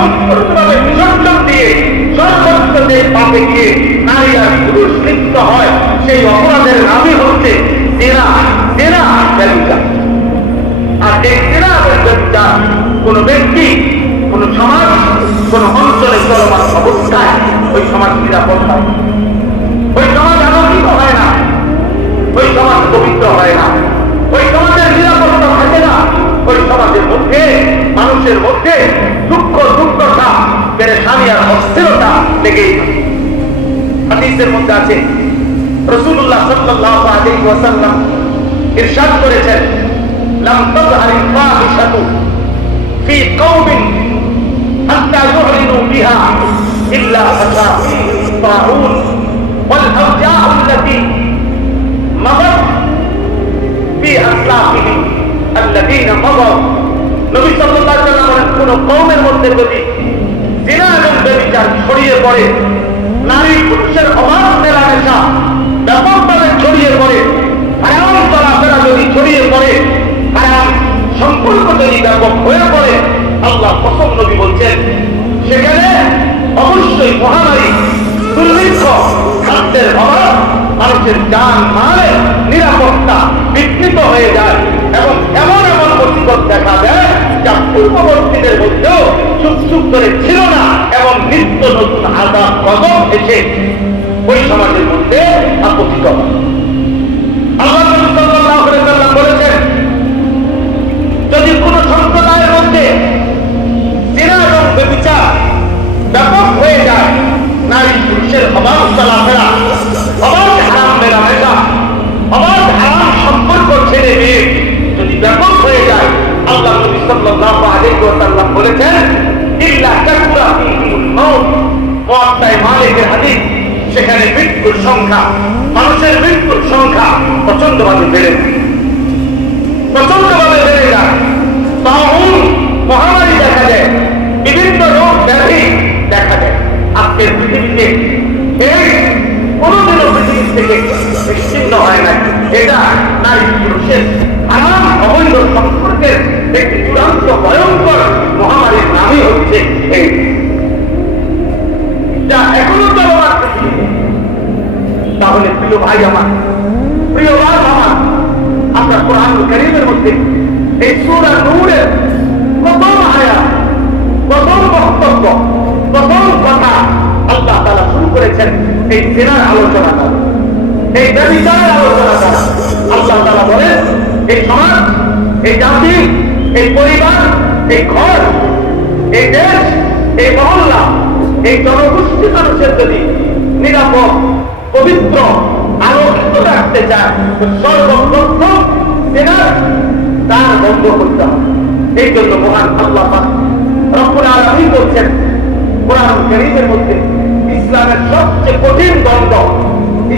সম্পূর্ণভাবে বিসর্জন দিয়ে সর্বোচ্চ যে পাপে গিয়ে নারী আর পুরুষ লিপ্ত হয়, সেই অপরাধের নামই হচ্ছে জেনা, জেনা ব্যভিচার। আর এই জেনা ব্যভিচার কোন ব্যক্তি, কোন সমাজ, কোন অঞ্চলে চলমান অবস্থায় ওই সমাজ নিরাপদ হয়, ওই সমাজ আলোকিত হয় না, ওই সমাজ পবিত্র হয় না, ওই সমাজের নিরাপত্তা থাকে না। ওই সমাজের মধ্যে, মানুষের মধ্যে দুঃখ, দুর্দশা, পেরেশানি আর অস্থিরতা লেগেই থাকে। হাদিসের মধ্যে আছে, রাসূলুল্লাহ সাল্লাল্লাহু আলাইহি ওয়াসাল্লাম ইরশাদ করেছেন, লাম তাযহারিল ফাহিশাতু ফি কওমিন হাত্তা ইউ'লিনু বিহা ইল্লা ফাসাফিহি তাউন ওয়াল আওজা'উ আল্লাতী মাদাত ফি আসলাফিহি আল্লাযীনা মাদাউ। নবী সাল্লাল্লাহু আলাইহি ওয়াসাল্লাম বলেন, কোন কওমের মধ্যে যদি জিনা এবং ব্যভিচার ছড়িয়ে পড়ে, নারী পুরুষের অবাধ মেলামেশা ব্যাপকভাবে ছড়িয়ে পড়ে, হারাম চলাফেরা যদি ছড়িয়ে পড়ে, হারাম সম্পর্ক যদি ব্যাপক হয়ে পড়ে, আল্লাহ কসম নবী বলছেন, সেখানে অবশ্যই মহামারী, দুর্ভিক্ষ, খাদ্যের অভাব, মানুষের জান মালের নিরাপত্তা বিঘ্নিত হয়ে যায় এবং এমন এমন মুসিবত দেখা দেয় যা পূর্ববর্তীদের মধ্যেও চুপ চুপ করে ছিল না, এবং নিত্য নতুন আযাব গজব এসে ওই সমাজের মধ্যে আপতিত হয়। আল্লাহ সাল্লাল্লাহু আলাইহি ওয়াসাল্লাম বলেছেন, যদি কোন সম্প্রদায়ের মধ্যে জিনা এবং ব্যভিচার ব্যাপক হয়ে যায়, নারী পুরুষের অবাধ চলাফেরা, অবাধ হারাম মেলামেশা, অবাধ হারাম সম্পর্ক ছেড়ে মেয়ে যদি ব্যাপক হয়ে যায়, আল্লাহ নবী সাল্লাল্লাহু আলাইহি ওয়াসাল্লাম বলেছেন, ইল্লা তাকুরা ফীহিল মাউত। মুওয়াত্তা মালিকের হাদিস, সেখানে মৃত্যুর সংখ্যা, মানুষের মৃত্যুর সংখ্যা প্রচন্ডভাবে বেড়ে যায়, প্রচন্ডভাবে বেড়ে যায়। তাউন মহামারী দেখা যায়, বিভিন্ন রোগ ব্যাধি দেখা যায়। আজকের পৃথিবীতে এই কোনদিনও পৃথিবী থেকে বিচ্ছিন্ন হয় না। এটা নারী পুরুষের হারাম অবৈধ সম্পর্কের একটি চূড়ান্ত ভয়ঙ্কর মহামারীর নামই হচ্ছে এই, যা এখনো চলমান পৃথিবীতে। তাহলে প্রিয় ভাই আমার, প্রিয় বাপ আমার, আমরা কোরআনুল কারীমের মধ্যে এই সূরা নূরের প্রথম আয়াত, প্রথম বক্তব্য, প্রথম কথা আল্লাহ তাআলা শুরু করেছেন এই জিনার আলোচনা দ্বারা, এই ব্যভিচারের আলোচনা দ্বারা। আল্লাহ তাআলা বলেন, এই সমাজ, এই জাতি, এই পরিবার, এই ঘর, এই দেশ, এই মহল্লা, এই জনগোষ্ঠী মানুষের যদি নিরাপদ, পবিত্র, আলোকিত রাখতে চায়, সর্বপ্রথম জিনার দ্বার বন্ধ করতে হবে। এই জন্য মহান আল্লাহ পাক রব্বুল আলামিন বলছেন কোরআনুল কারীমের মধ্যে, ইসলামের সবচেয়ে কঠিন দণ্ড,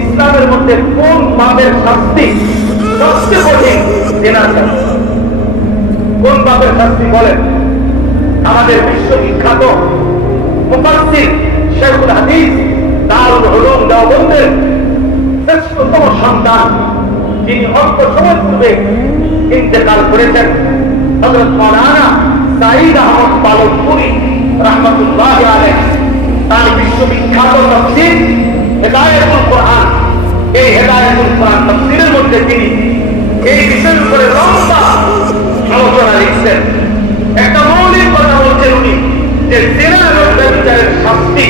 ইসলামের মধ্যে কোন পাপের শাস্তি সবচেয়ে কঠিন? জিনার শাস্তি। কোন পাপের শাস্তি বলেন? আমাদের বিশ্ববিখ্যাত মুফাসসির শাইখুল হাদিস দারুল উলুম দেওবন্দের শ্রেষ্ঠতম সন্তান, যিনি অল্প সময় পূর্বে ইন্তেকাল করেছেন, হযরত মাওলানা সাঈদ আহমদ পালনপুরি রাহমাতুল্লাহি আলাইহি, তার বিশ্ববিখ্যাত তাফসীর হেদায়াতুল কোরআন, এই হেদায়াতুল কোরআন তাফসীরের মধ্যে তিনি এই বিষয়ের উপরে লম্বা আলোচনা লিখছেন। একটা মৌলিক কথা বলছেন উনি, যে জিনা এবং ব্যভিচারের শাস্তি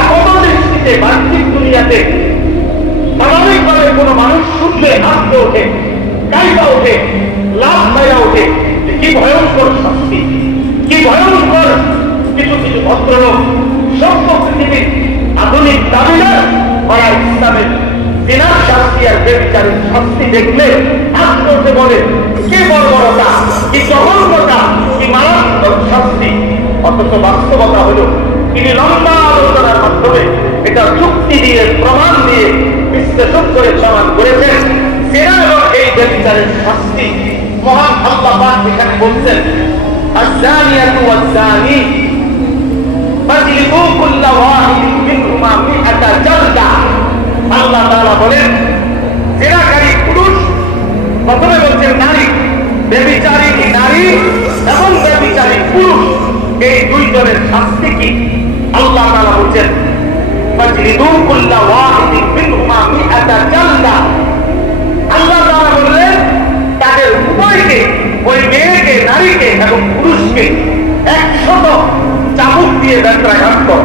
আপাত দৃষ্টিতে বাহ্যিক দুনিয়াতে স্বাভাবিকভাবে কোনো মানুষ শুনলে হাসতে ওঠে, কাইবা ওঠে, লাভ পাইয়া ওঠে, কি ভয়ঙ্কর শাস্তি, কি ভয়ঙ্কর। কিছু কিছু ভদ্রলোক সভ্য পৃথিবীর আধুনিক দাবিদার ওরা ইসলামের জিনার শাস্তি আর ব্যভিচারের শাস্তি দেখলে হাসতে ওঠে, বলে কি বর্বরতা, কি জঘন্যতা, কি মারাত্মক শাস্তি। অথচ বাস্তবতা হলো তিনি লম্বা আলোচনার মাধ্যমে এটা যুক্তি দিয়ে, প্রমাণ দিয়ে, বিশ্লেষণ করে প্রমাণ করেছেন জিনা এবং এই ব্যভিচারের শাস্তি। মহান আল্লাহ পাক এখানে বলছেন, আয-যানিয়াতু ওয়াজ-যানি ফাজলিদু কুল্লা ওয়াহিদিন মিনহুমা মিআতা জালদা। আল্লাহ তাআলা বলেন, জিনাকারী পুরুষ, প্রথমে বলছেন নারী, ব্যভিচারী নারী এবং ব্যভিচারী পুরুষ, এই দুইজনের শাস্তি কি? আল্লাহ তাআলা বলেন ফাজলিদু কুল্লা ওয়াহিদিন মিনহুমা মিআতা জালদা। আল্লাহ তাআলা বললেন তাদের উভয়কে, ওই মেয়েকে, নারীকে এবং পুরুষকে 100 চাবুক দিয়ে ব্যত্রাঘাত করো।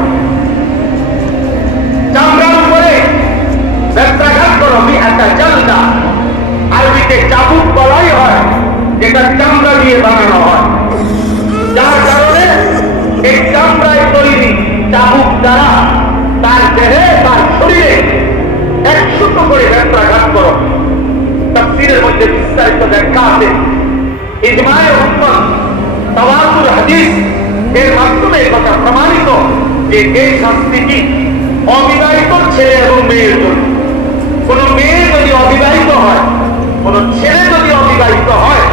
চামড়ার উপরে ব্যত্রাঘাত করো, মিআতা জালদা। আরবিতে চাবুক বলাই হয় যেটা চামড়া দিয়ে বানানো হয়, যার কারণে এই চামড়ায় তৈরি চাবুক দ্বারা তার দেহে, তার শরীরে 100 করে ব্যত্রাঘাত করো। তাফসীরের মধ্যে বিস্তারিত ব্যাখ্যা আছে। ইজমায়ে উম্মাহ, তাওয়াতুর হাদিস এর মাধ্যমে কথা প্রমাণিত যে এই শাস্তিটি অবিবাহিত ছেলে এবং মেয়ের জন্য। কোন মেয়ে যদি অবিবাহিত হয়, কোন ছেলে যদি অবিবাহিত হয়,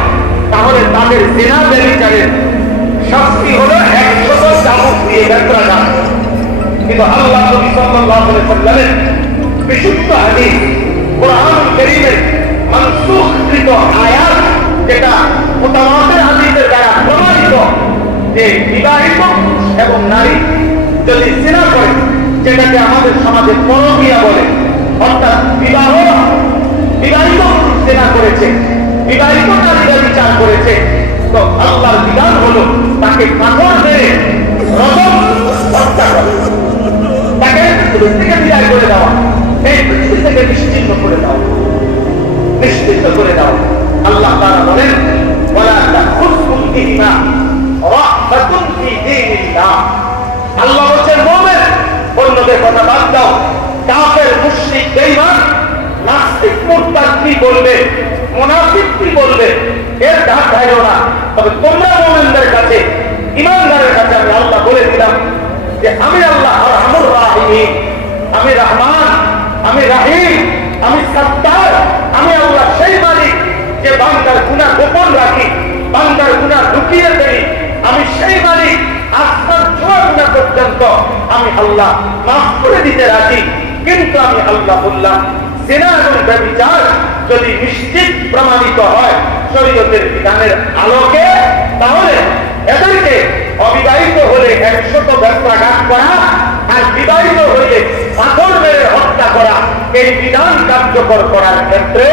তাহলে তাদের জিনা ব্যভিচারের শাস্তি হলো 100 চাবুক দিয়ে ব্যত্রাঘাত। কিন্তু আল্লাহ নবী সাল্লাল্লাহু আলাইহি ওয়াসাল্লামের বিশুদ্ধ হাদিস, কোরআনুল কারীমের মানসুখকৃত আয়াত, যেটা মুতাওয়াতির হাদিসের দ্বারা প্রমাণিত যে বিবাহিত এবং নারী যদি জিনা করে, যেটাকে আমাদের সমাজে পরকীয়া বলে, অর্থাৎ বিবাহিত পুরুষ জিনা করেছে, বিবাহিত নারী ব্যভিচার করেছে, তো আল্লাহর বিধান হলো তাকে পাথর মেরে রজম হত্যা করে, তাকে পৃথিবী থেকে বিদায় করে দেওয়া, এই পৃথিবী থেকে নিশ্চিহ্ন করে দেওয়া, নিশ্চিহ্ন করে দেওয়া। আল্লাহ তাআলা বলেন ওয়ালা তাখুসুম বিহিমা রাহমাতুন ফি দীনিল্লাহ। আল্লাহ বলেন মুমিন, অন্যদের কথা বাদ দাও, কাফের, মুশরিক, বেঈমান, নাস্তিক, মুরতাদ কি বলবে, মুনাফিক কি বলবে, এর ধার ধারো না। তবে তোমরা মুমিনদের কাছে, ঈমানদারের কাছে আমি আল্লাহ বলে দিলাম যে আমি আল্লাহ আরহামুর রাহিম, আমি রহমান, আমি রাহিম, আমি সত্তার, আমি আল্লাহ সেই মালিক যে বান্দার গুনাহ গোপন রাখি, বান্দার গুনাহ লুকিয়ে ফেলি। আমি সেই মালিক, আসমান ছোঁয়া গুনাহ পর্যন্ত আমি আল্লাহ মাফ করে দিতে রাজি। কিন্তু আমি আল্লাহ বললাম জিনা এবং ব্যভিচার যদি নিশ্চিত প্রমাণিত হয় শরীয়তের বিধানের আলোকে, তাহলে এদেরকে অবিবাহিত হলে 100 ব্যত্রাঘাত করা আর বিবাহিত হলে পাথর মেরে হত্যা করা, এই বিধান কার্যকর করার ক্ষেত্রে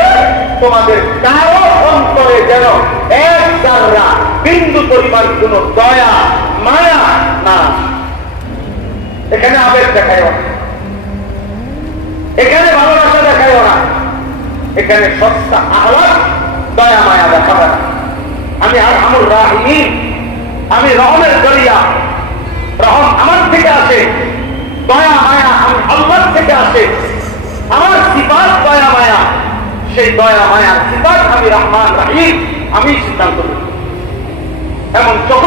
তোমাদের কারো অন্তরে যেন এক জাররা বিন্দু পরিমাণ কোন দয়া, মায়া না। এখানে আবেগ দেখায়ও না, এখানে ভালোবাসা দেখায়ও না, এখানে সস্তা আহ্লাদ, দয়া মায়া দেখাবে না। আমি আরহামুর রাহিম, আমি রহমের জরিয়া, রহম আমার থেকে আসে, দয়া মায়া আমি আল্লাহর থেকে আসে। আমার সিফাত দয়া মায়া, সেই দয়া মায়ার সিফাত আমি রহমান রাহিম, আমি সিদ্ধান্ত নিই। এমন চোখ